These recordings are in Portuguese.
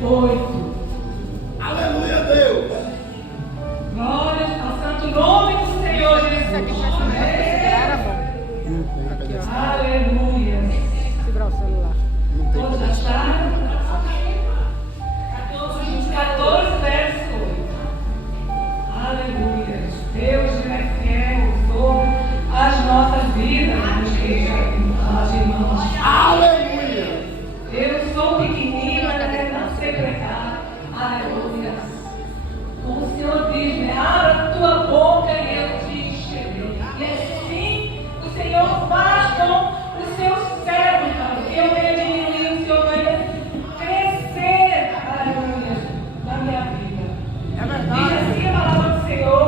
8. Aleluia, Deus. Glória ao santo nome do Senhor Jesus. Aleluia. Segurar o celular. Todos acharam? 14, verso 8. Aleluia. Deus é fiel sobre as nossas vidas, meus irmãos. Aleluia. Eu sou pequenina, não sei pregar. Aleluia. Como o Senhor diz, né? Abra a tua boca e eu te encherei. E assim o Senhor faz com os seus servos, que eu venha diminuir, o Senhor venha crescer, aleluia, na minha vida. É verdade. Diz assim a palavra do Senhor.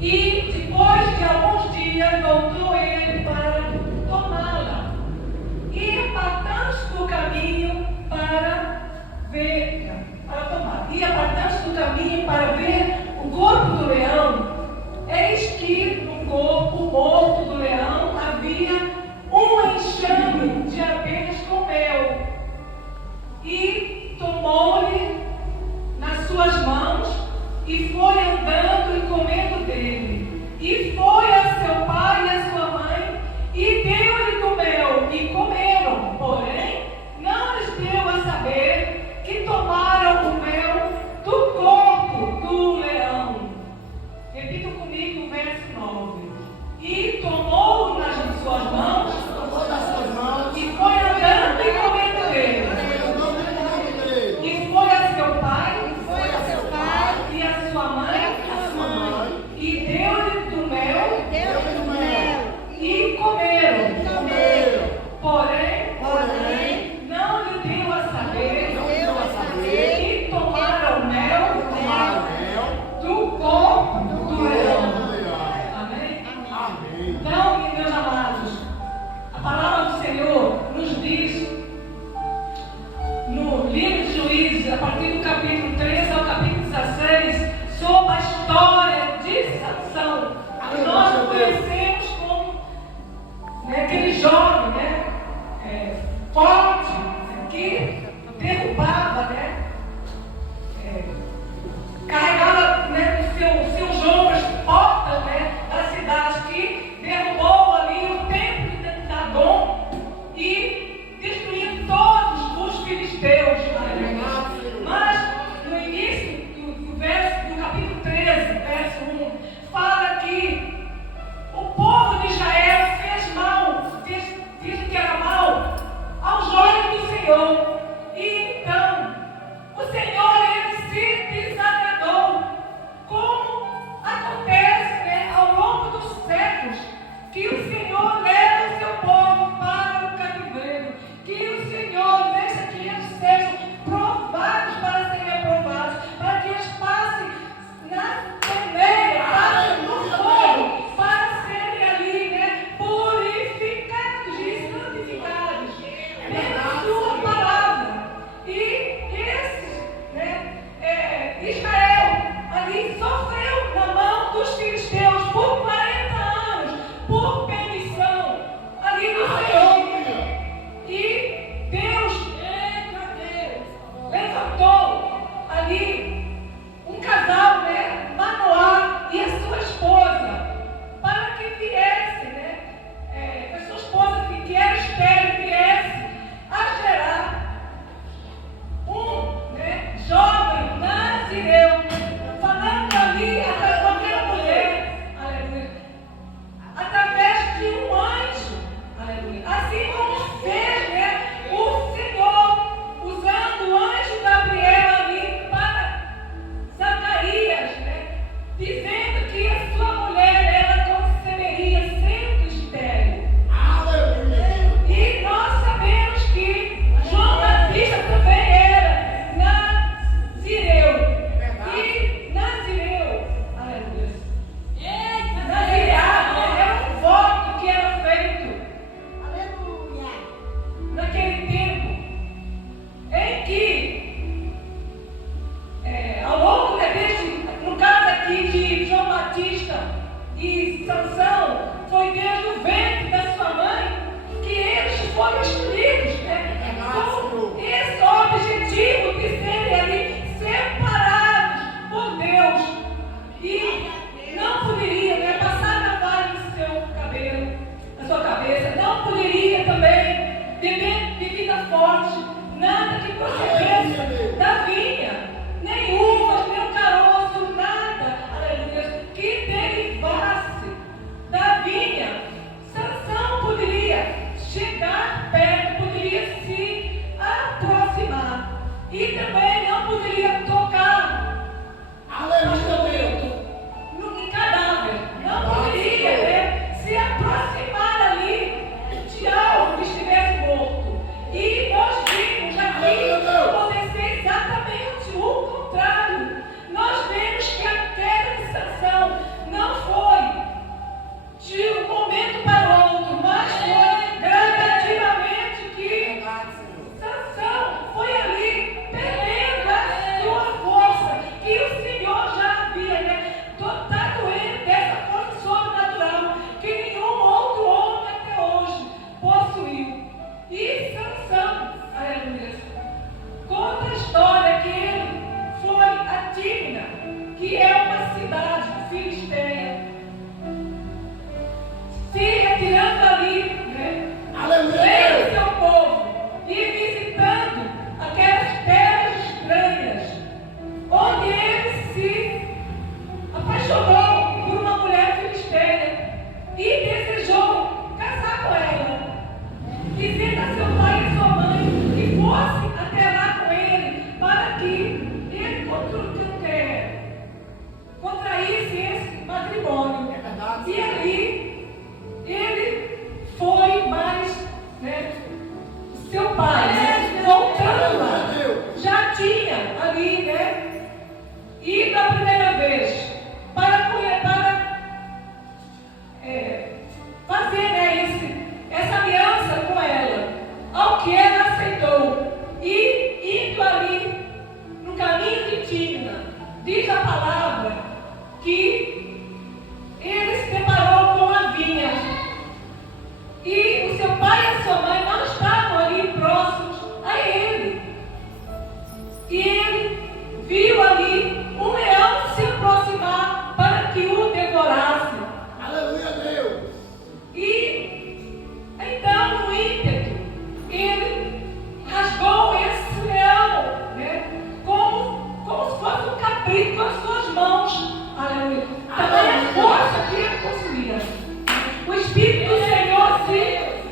E depois de alguns dias voltou ele para tomá-la. E apartando-se do caminho para tomar. E apartando-se do caminho para ver o corpo do leão, eis que no corpo morto do leão havia um enxame de abelhas com mel. E tomou-lhe nas suas mãos e foi andando e comendo dele. E foi a seu pai e a sua mãe e deu-lhe do mel e comeram. Porém, não lhes deu a saber que tomaram o mel do corpo do leão. Repita comigo o verso 9. E tomou nas suas mãos e foi andando e comendo dele. E foi a seu pai e a sua mãe e deu-lhe do mel e comeram. Porém, não lhe deu a saber que tomaram mel do corpo do leão. Amém? Então, meus amados, a palavra do Senhor nos diz no livro de Juízes, a partir do capítulo 13 ao capítulo 16, sobre a história de Sansão. E nós conhecemos como aquele jovem, forte, que derrubava, carregava nos seus ombros portas da cidade, que derrubou ali o templo de Dagon e destruiu todos os filisteus. Mas no início do capítulo 13, verso 1, fala que o povo de Israel fez mal, fez o que era mal aos olhos do Senhor. E então E também não poderia tocar pastor Aleluia, Deus. Milton em cadáver. Não poderia, né, se aproximar ali de algo que estivesse morto. E nós vimos aqui acontecer exatamente o contrário. Nós vemos que a queda de Sansão não foi de um momento para o outro, mas foi gradativamente que Sansão foi ali perdendo a sua força, que o Senhor já havia, né, dotado ele dessa força sobrenatural que nenhum outro homem até hoje possuiu. E Sansão, aleluia, conta a história que ele foi a Tímina, que é uma cidade filisteia, se retirando ali, né? Aleluia, Vendo Deus. seu povo e visitando aquelas terras estranhas, onde ele se apaixonou por uma mulher filisteia e desejou casar com ela. Dizendo a seu pai e sua mãe que fosse até lá com ele para que ele contraísse esse matrimônio. É verdade. E ali ele foi, mas, né, seu pai, né, voltando lá, já tinha ali, né, ido a primeira vez para fazer, né, essa aliança com ela, ao que ela aceitou. E indo ali no caminho de Tímina, diz a palavra que ele se deparou com a vinha. E o seu pai e a sua mãe não estavam ali próximos a ele. E ele viu ali um leão se aproximar para que o devorasse. Aleluia, Deus. E então, no ímpeto, ele rasgou esse leão, né, como se fosse um cabrito com as suas mãos. Aleluia. Também a força que ele possuía. O Espírito do Senhor se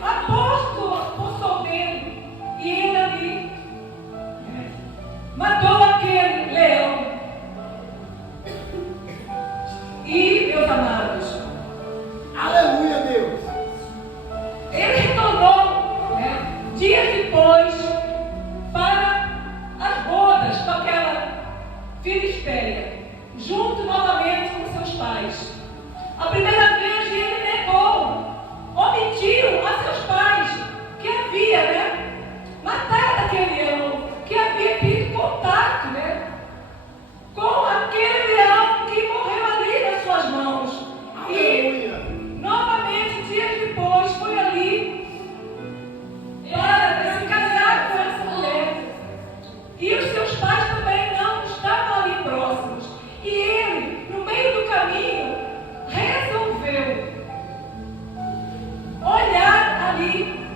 apossou dele. E ele ali, né, matou aquele leão. E, meus amados, Aleluia, Deus. ele retornou, né, dias depois para as bodas com aquela filisteia, junto novamente com seus pais. A primeira vez ele negou, omitiu a seus pais que havia, né, matado aquele leão, que havia tido contato, né, com aquele leão que morreu ali nas suas mãos. E Aleluia. novamente, dias depois, foi ali para se casar com essa mulher. E os seus pais também não estavam ali próximos. E ele, no meio do caminho, resolveu olhar ali,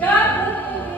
dar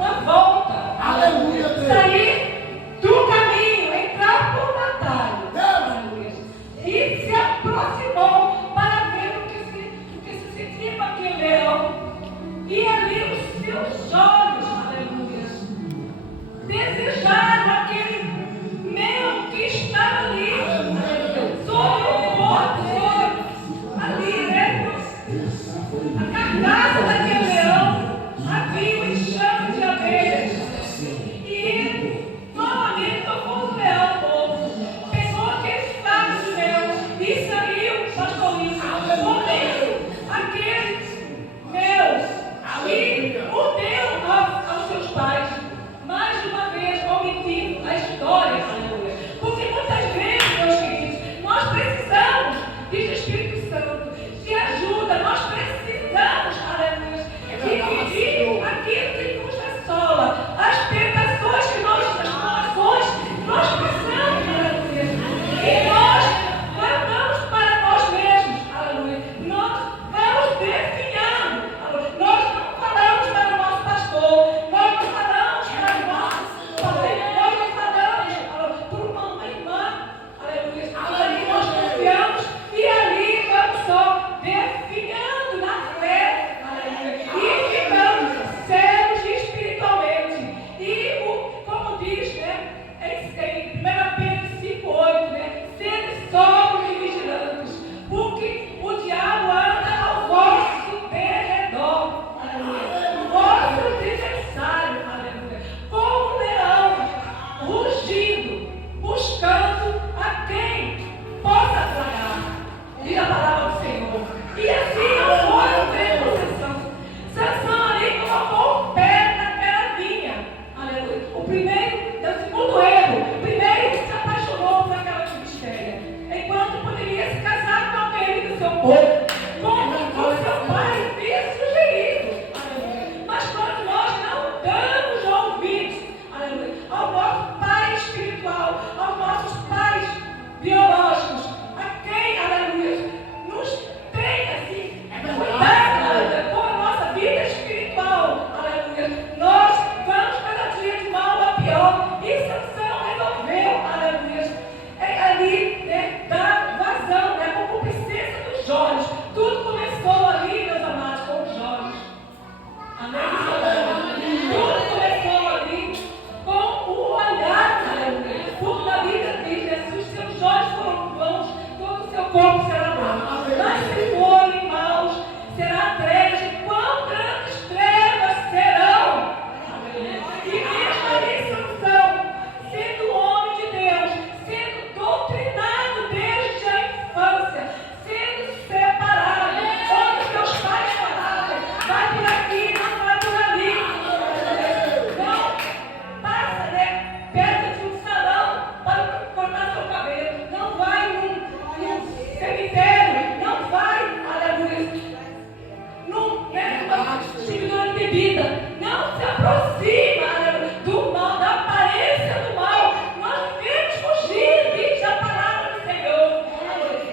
aproxima, aleluia, do mal, da aparência do mal. Nós devemos fugir, diz a palavra do Senhor.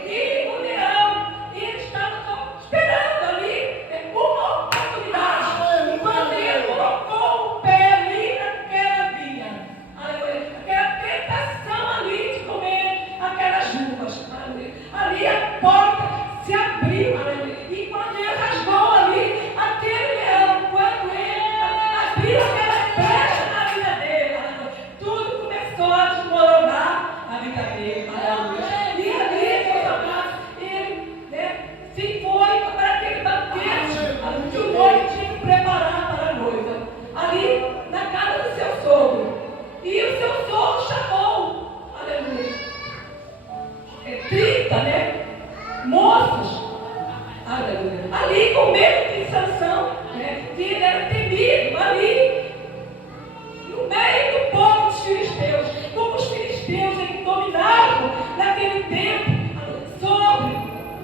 E o leão, ele estava só esperando ali uma oportunidade. Quando ele colocou o pé ali naquela via, aleluia, aquela tentação ali de comer aquelas uvas, aleluia, ali a porta se abriu, aleluia, e quando ele rasgou ali aquele leão, quando ele abriu aquela brecha na vida dele, aleluia, tudo começou a desmoronar a vida dele, aleluia. E ali, meus amados, ele se foi para aquele banquete que o noivo tinha que preparar para a noiva, ali na casa do seu sogro. E o seu sogro chamou, aleluia, 30, moços, aleluia, ali com medo de Sansão, que ele era temido, ali no meio do povo dos filisteus, como os filisteus eles dominavam naquele tempo sobre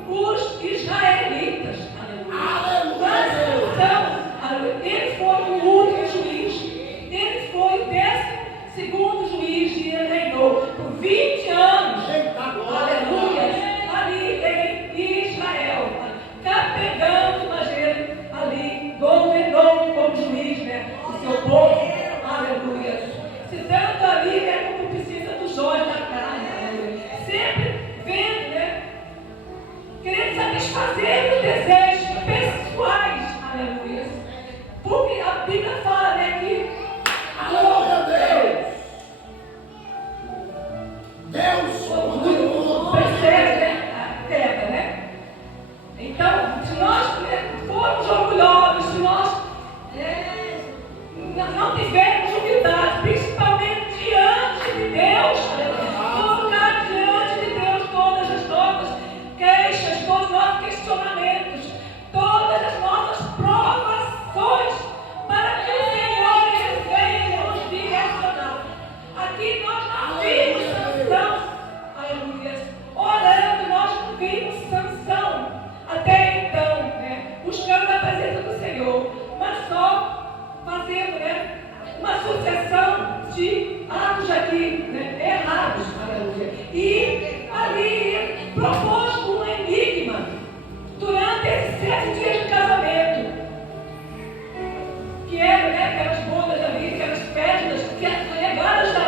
os israelitas, aleluia. Mas Sansão, aleluia, ele foi o último juiz, ele foi o 12º juiz e ele reinou por 20 anos, aleluia, ali em Israel, capegando, mas ele ali governou como juiz, o seu povo, aleluia, se dando ali, como precisa dos olhos da carne, aleluia, sempre vendo, querendo satisfazer os desejos pessoais, aleluia, porque a Bíblia fala, que Aleluia, Deus! Deus, o percebe, a queda, Então, se nós formos orgulhosos, se nós não tivermos humildade, principalmente diante de Deus, colocar diante de Deus todas as nossas queixas, todos os nossos questionamentos, todas as nossas provações, para que o Senhor ele venha nos direcionar. Aqui nós não vimos Sansão, aleluia, orando, nós não vimos Sansão até então, buscando a presença do Senhor, mas só fazendo, uma sucessão de atos aqui, errados, aleluia. E ali ele propôs um enigma durante esses 7 dias de casamento, que eram, aquelas bodas ali, aquelas festas, que eram levadas a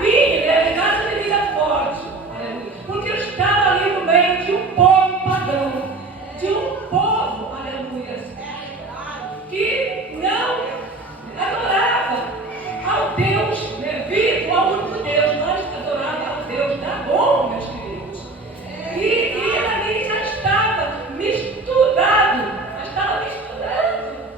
vinho, levadas a bebida forte, aleluia, porque ele estava ali no meio de um povo pagão, de um povo, aleluia, que não adorava ao Deus vivo, ao único Deus, mas adorava ao Deus da bom, meus queridos. E ele ali já estava misturado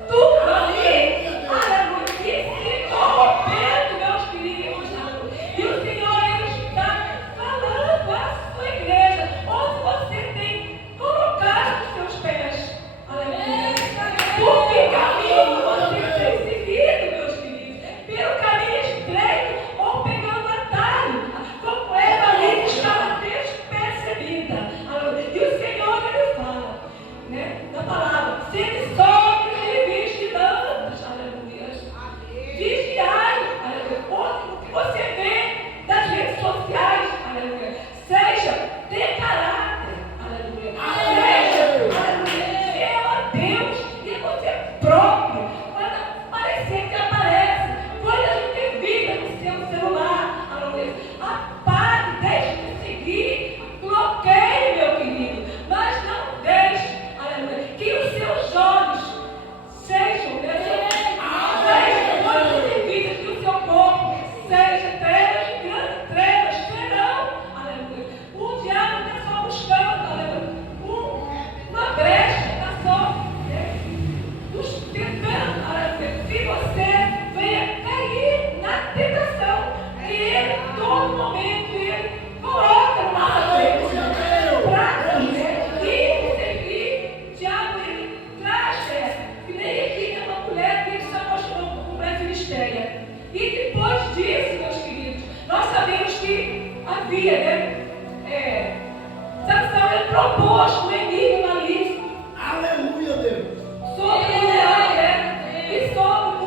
tudo ali, aleluia, e se corrompendo, meus queridos, aleluia. E o Senhor ele está falando à sua igreja, onde você tem colocado os seus pés, aleluia. Por que caminho você tem seguido, meus queridos? Pelo caminho estreito ou pegando atalho, como ela ali estava despercebida, aleluia. E o Senhor ele fala, na palavra, sendo sobre e vigilantes, aleluia. Vigiai, aleluia. O que você vê das redes sociais, aleluia, seja de caráter, aleluia. Seja, aleluia, fiel a Deus e você próprio, para parecer que aparece coisas indevidas no seu celular, aleluia. Apague, deixe de seguir, bloqueie, meu querido, mas não deixe, aleluia, que os seus olhos sejam, sejam coisas indevidas, que o seu corpo seja trevas, grandes trevas, terão, aleluia. O diabo está só buscando, aleluia, uma brecha, está só tentando, aleluia, que você venha cair na tentação que ele, todo momento, ele coloca na nossa frente. E o diabo, ele traz, que nem aqui é uma mulher que ele se apaixonou por uma filisteia. E depois disso, meus queridos, nós sabemos que havia, Sansão, ele propôs um enigma ali. Aleluia, Deus! Sobre o leão, e sobre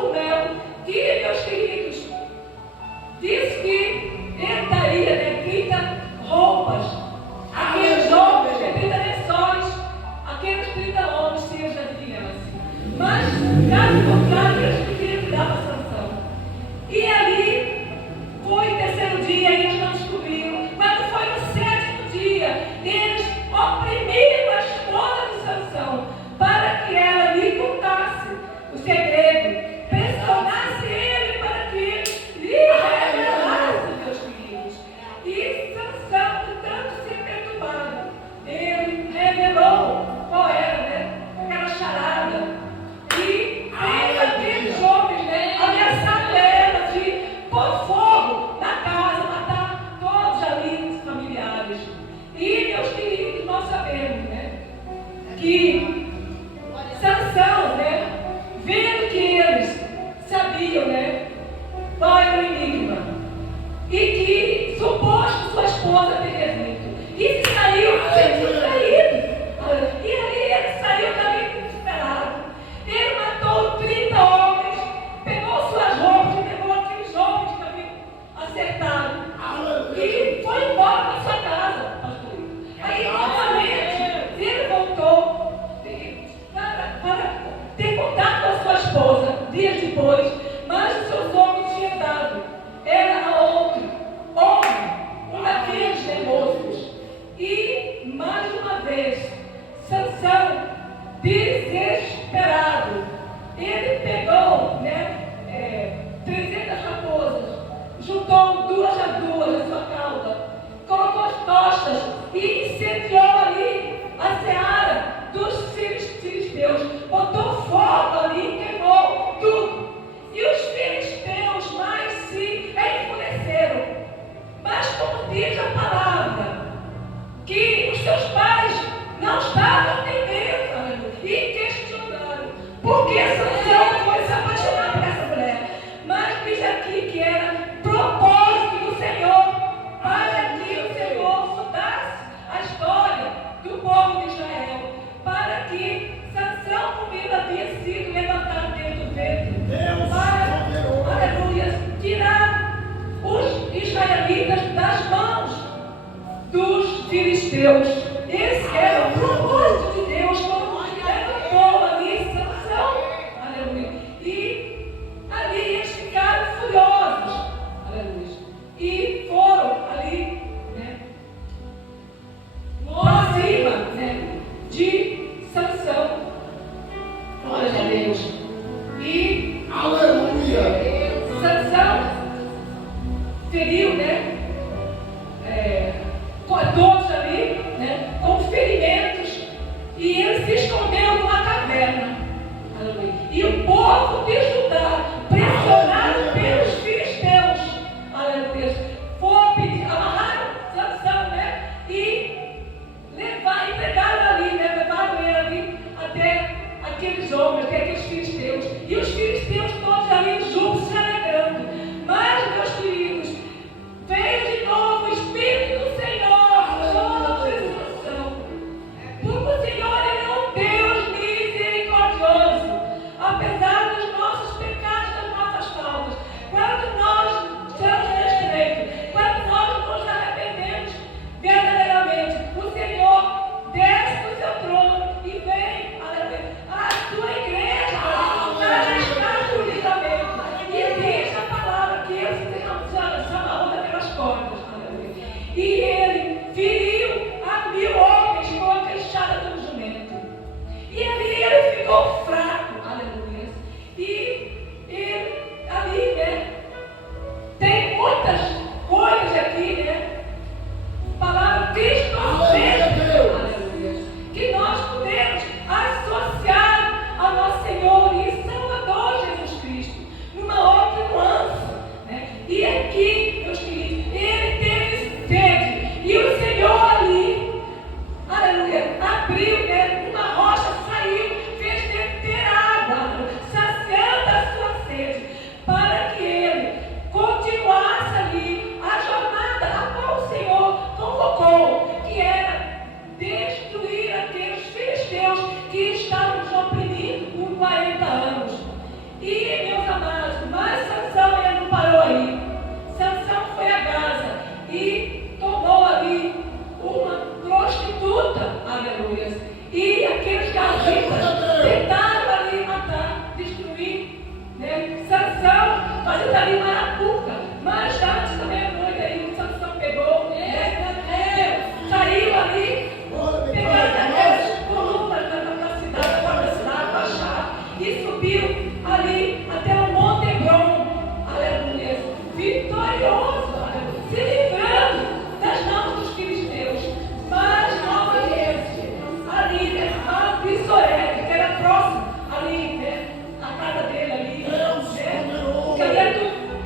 Deus. Esse era o propósito de Deus quando levantou ali Sansão. Aleluia. E ali eles ficaram furiosos. Aleluia. E foram ali, né, para cima, né, de Sansão. Glória a Deus. E Aleluia. Sansão feriu, né? Todos ali, né? Com ferimentos. E ele se escondeu numa caverna. Aleluia. E o povo de Judá, pressionado pelos filisteus, aleluia, foi pedir, amarraram Sansão, né? E pegaram ali, né? Levaram ele ali até aqueles homens, até aqueles filisteus. E os filisteus todos ali juntos se alegrando. Mas, meus queridos, veio de novo o Espírito do Senhor sobre Sansão. Porque o Senhor, Ele é um Deus misericordioso. Apesar dos nossos pecados, das nossas faltas, quando nós estamos neste leito, quando nós nos arrependemos verdadeiramente, o Senhor desce do seu trono e vem, aleluia, a sua igreja para estar no livramento. E diz a palavra que ele se amarrou daquelas cordas, aleluia. E ele feriu a 1000 homens com a queixada do jumento. E ali ele ficou fraco, aleluia. E ele ali, né, tem muitas coisas aqui, né? Palavra Cristo, aleluia, que nós podemos associar ao nosso Senhor e Salvador Jesus Cristo, numa outra nuance, né? E aqui, meus queridos, ele teve sede, e o Senhor ali, aleluia, abriu, né, uma rocha, saiu, fez ter água, saciando a sua sede, para que ele continuasse ali a jornada a qual o Senhor convocou, que era destruir aqueles filisteus que estavam nos oprimindo por 40 anos. E, meus amados, mas Sansão ele não parou aí. Sansão foi a Gaza e tomou ali uma prostituta, aleluia. E aqueles gazitas tentaram ali matar, destruir, né, Sansão, fazendo ali uma arapuca. Mas antes da meia-noite aí, Sansão pegou, saiu ali, pegaram aquelas colunas da cidade, baixar, e subiu ali até o Monte Hebron, aleluia, vitorioso, aleluia, se livrando das mãos dos filisteus. Mas novamente, ali, né, a Pissorete, que era próximo, ali, né, a casa dele ali, né, que havia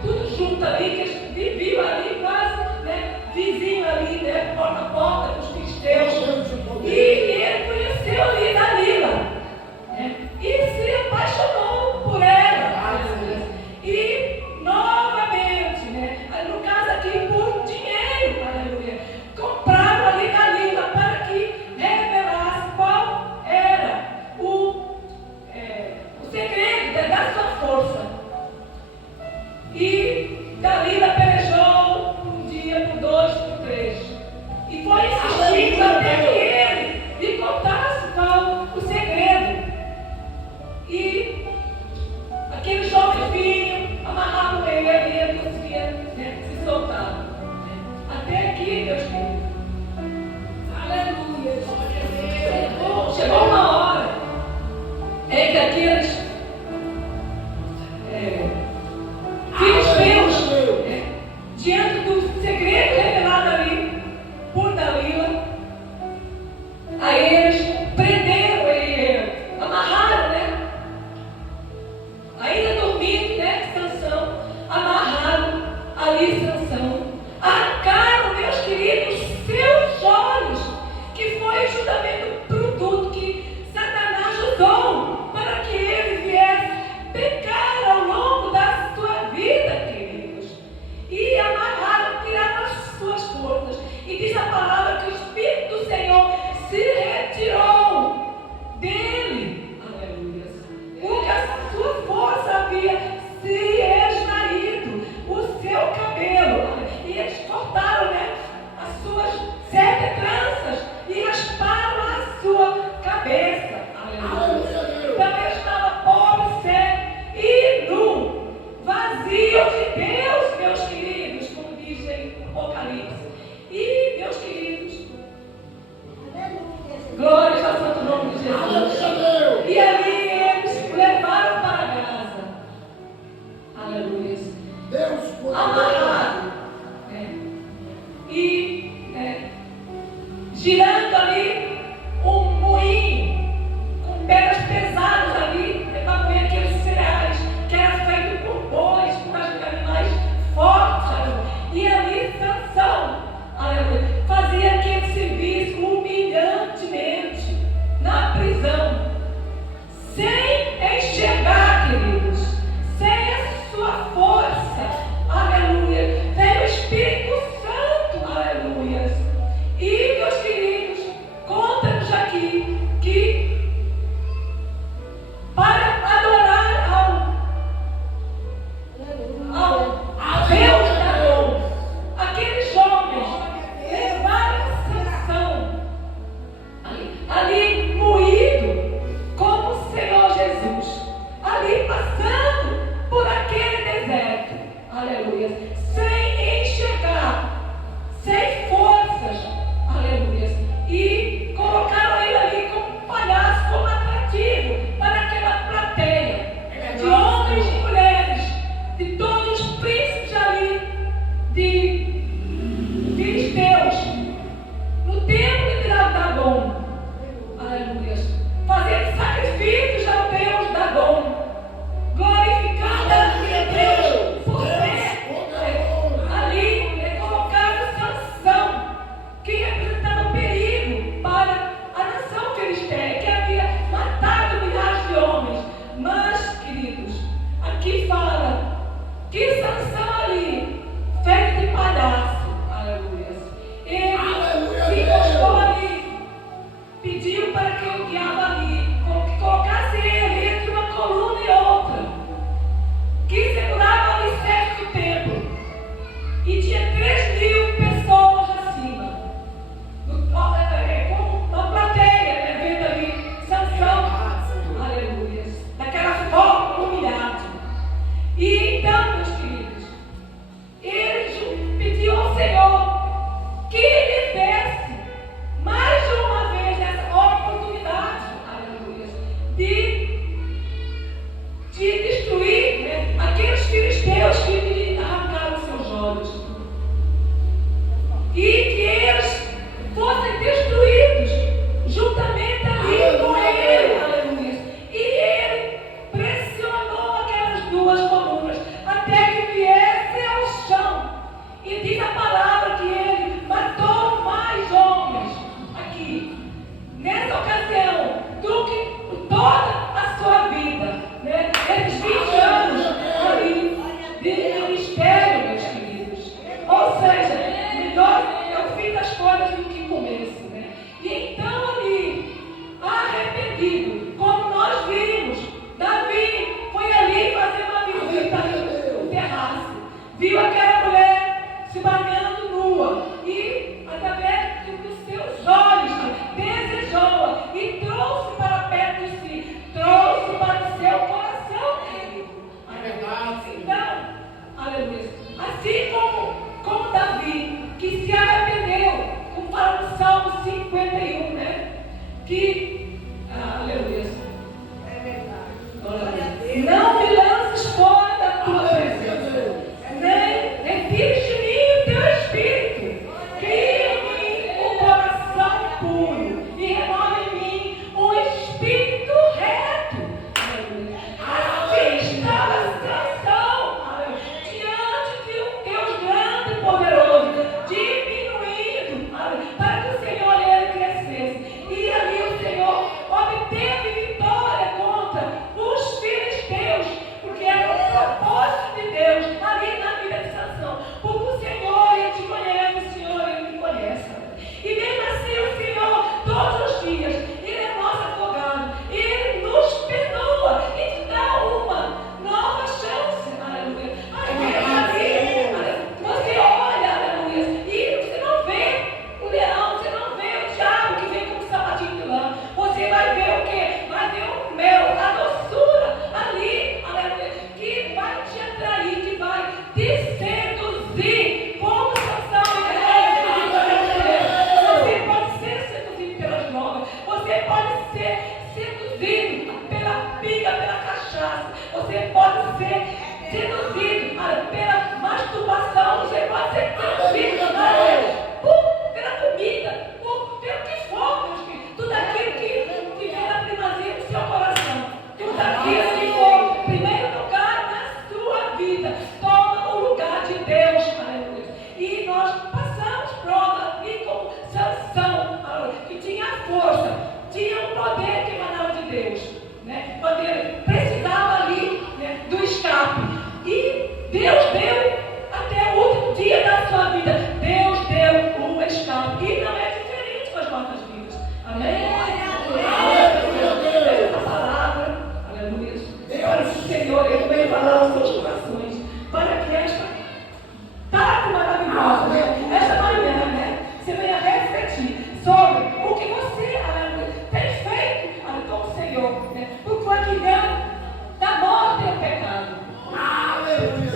tudo junto ali, que eles viviam ali quase, né, vizinho ali, né, porta a porta dos filisteus. E ele conheceu ali Dalila, né, e se apaixonou por ela, e novamente, né, no caso aqui por dinheiro, aleluia, compraram ali Dalila para que revelasse qual era o segredo da sua força. E Dalila pelejou um dia, por 2, por 3. E foi insistindo até que ele lhe contasse qual o segredo. E aqueles jovens vinham, amarravam ele e ele conseguia, né, se soltar. Até aqui, meus filhos. Aleluia. Chegou uma hora em que aqueles filisteus, diante do segredo revelado ali por Dalila, aí eles prenderam ele, amarraram, né? Ainda dormindo, né? Sansão, amarraram ali Sansão, arrancaram, meus queridos, seus olhos, que foi justamente o produto que Satanás usou para que ele viesse pecar ao longo da sua vida, queridos. E amarraram, tiraram as suas forças. E diz a palavra que o Espírito do Senhor se retirou dele. Aleluia. Porque a sua força havia se esvaído. O seu cabelo Aleluia. Deus poderoso. Amarrado. Girando ali um moinho com pedras pesadas ali para moer aqueles cereais que era feito por bois, por animais fortes. Aleluia. E ali Sansão, aleluia, fazia aquele serviço humilhantemente na prisão, sem enxergar, queridos, sem a sua força, aleluia, veio o Espírito Santo, aleluia. E, meus queridos, conta-nos aqui que para adorar ao Deus da dor, aqueles homens levaram Sansão ali moído como o Senhor Jesus, ali passando por aquele deserto, aleluia, sem enxergar, sem forças, aleluia, e colocaram ele ali como palhaço, como atrativo para aquela plateia de homens e mulheres, de todos os príncipes ali, de filisteus, no templo de Dagon, aleluia, fazendo sacrifícios ao Deus Dagon, glorificando a Deus por ser ali colocaram Sansão, que representava perigo para a nação filisteia, que havia matado milhares de homens. Mas, queridos, aqui fala que Sansão ali, feito de palhaço, aleluia, ele se encostou ali, pediu para que o diabo ali colocasse ele entre uma coluna e outra, que segurava o alicerce do templo, e tinha 3.000 pessoas acima, como uma plateia, vendo ali Sansão, aleluia, daquela forma humilhada. E então, meus queridos, ele pediu ao Senhor que lhe desse mais uma vez essa oportunidade, aleluia, de destruir aqueles filisteus que lhe arrancaram seus olhos, e que eles fossem destruídos juntamente ali com ele, aleluia. E ele pressionou aquelas duas colunas até que viesse ao chão, e diz a palavra que ele matou mais homens aqui, nessa ocasião, do que toda a sua vida, né? Esses 20 anos ali de ministério, meus queridos. Ou seja, melhor é o fim das coisas do que o começo, né? E então ali, arrependido, como nós vimos, Davi foi ali fazer uma visita no terraço, viu aquela mulher se banhando nua e, através dos seus olhos, desejou-a e trouxe para perto de si, trouxe para o seu coração, querido. Então, aleluia, assim como Davi, que se arrependeu, como fala no Salmo 51, né? Que, aleluia, não me lances fora da tua presença, nem seduzido, pela masturbação, você pode ser seduzido, pela comida, pelo que for, meus filhos, tudo aquilo que vier a primazia do seu coração, tudo aquilo que for primeiro lugar na sua vida, toma o lugar de Deus, aleluia. E nós passamos prova ali como Sansão, que tinha força, tinha o poder que emanava de Deus, né? Quando ele precisava ali, né, do escape. E Deus deu até o último dia da sua vida. Deus deu o escape. E não é diferente com as nossas vidas. Amém? Essa palavra, aleluia. Para que o Senhor ele venha falar aos seus corações. Para que esta tarde maravilhosa, né? Esta manhã, né? Você venha refletir sobre o que você, aleluia, tem feito com o Senhor, né? Por que da morte é o pecado. Aleluia.